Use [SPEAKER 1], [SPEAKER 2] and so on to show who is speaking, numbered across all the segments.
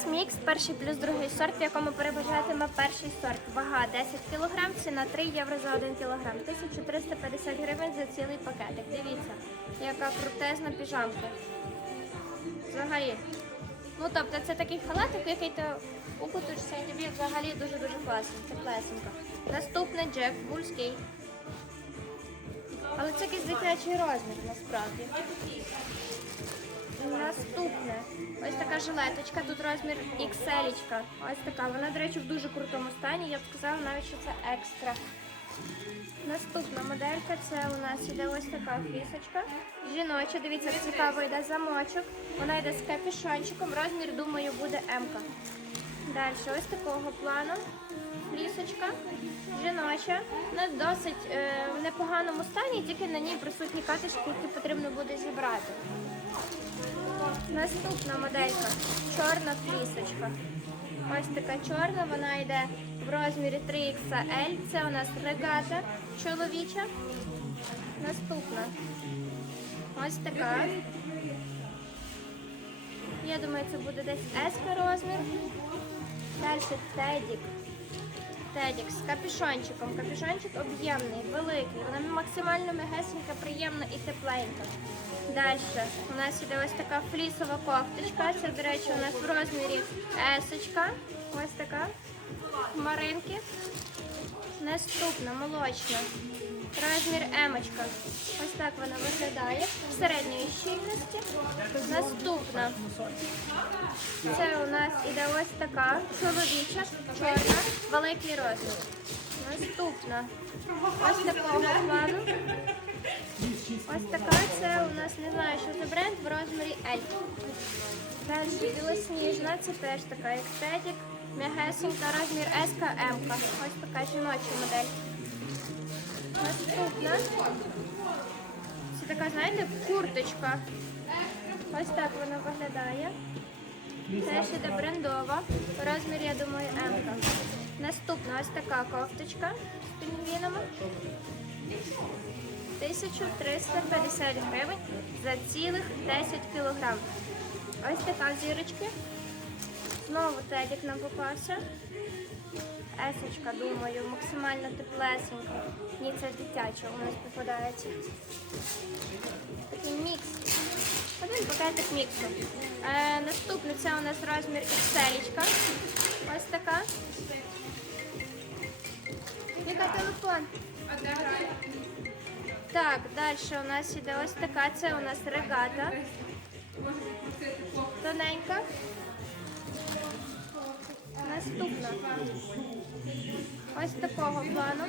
[SPEAKER 1] Фліс мікс, перший плюс другий сорт, в якому переважатиме перший сорт. Вага 10 кг, ціна 3 євро за 1 кг. 1350 гривень за цілий пакетик. Дивіться, яка крутезна піжамка. Взагалі. Ну, тобто це такий халатик, який ти укутуєшся і тобі взагалі дуже-дуже класно. Це класенько. Наступний Джек Бульський. Але це якийсь дитячий розмір насправді. Наступне. Ось така жилеточка, тут розмір XL. Ось така. Вона, до речі, в дуже крутому стані. Я б сказала навіть, що це екстра. Наступна моделька це у нас іде ось така флісочка. Жіноча, дивіться, цікаво йде замочок. Вона йде з капюшончиком. Розмір, думаю, буде М. Далі ось такого плану. Флісочка, жіноча, вона досить е, в непоганому стані, тільки на ній присутні катишки, які потрібно буде зібрати. Наступна моделька чорна флісочка. Ось така чорна, вона йде в розмірі 3XL. Це у нас регата чоловіча. Наступна. Ось така. Я думаю, це буде десь S розмір. Далі тедік. Тедік з капюшончиком. Капюшончик об'ємний, великий. Вона максимально мегесенька, приємна і тепленька. Далі у нас іде ось така флісова кофточка. Це, до речі, у нас в розмірі есочка. Ось така. Хмаринки. Наступна молочна. Розмір емочка. Ось так вона виглядає. Середньої щільності. Наступна. Це у нас іде ось така чоловіча, чорна, великий розмір. Наступна. Ось такого плану. Ось така це у нас не знаю, що за бренд в розмірі L. Далі білосніжна, це теж така естетик. М'ягесенька, розмір S, М. Ось така жіноча модель. Наступна. Це така, знаєте, курточка. Ось так вона виглядає. Теж іде брендова. Розмір, я думаю, М. Наступна ось така кофточка з пінгвінами. 1350 гривень за цілих 10 кілограм. Ось така зірочки. Знову тедік нам попався. Есочка, думаю, максимально теплесенька. Ні, це дитяча у нас попадається. Такий мікс. Один пакетик міксу. Е, наступний це у нас розмір XL. Ось така. Яка телефон? Так, далі у нас іде ось така. Це у нас регата. Тоненька. Наступна. Ось такого плану.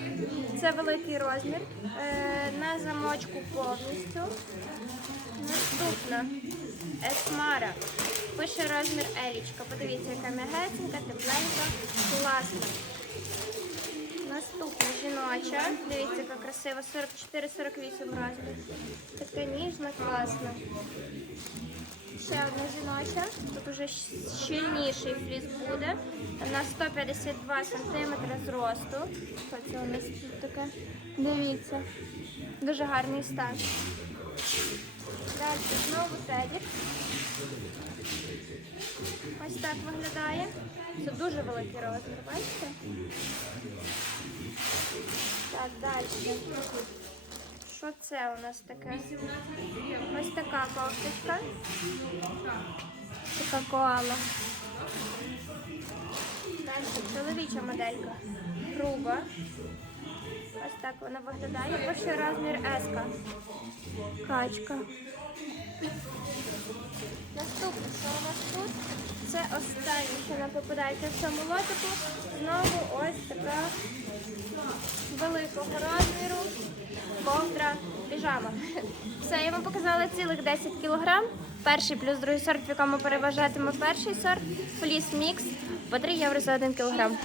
[SPEAKER 1] Це великий розмір. Е, на замочку повністю. Наступна. Есмара. Пише розмір Елічка. Подивіться, яка м'ягесенька, тепленька, класна. Наступна жіноча. Дивіться, яка красива. 44-48 розмір. Така ніжна, класна. Ще одна жіноча. Тут уже щільніший фліс буде. На 152 см зросту. Що у нас тут таке? Дивіться. Дуже гарний стан. Далі знову тедік. Ось так виглядає. Це дуже великий розмір, бачите? Так, далі. Що це у нас таке? Ось така кофточка. Така коала. Далі чоловіча моделька. Груба. Ось так вона виглядає. Перший розмір S. Качка. Наступне, що у нас тут? Це останнє, що нам попадається в цьому лотику. Знову ось така великого розміру ковдра піжама. Все, я вам показала цілих 10 кілограм. Перший плюс другий сорт, в якому переважатиме перший сорт. Фліс мікс по 3 євро за 1 кілограм.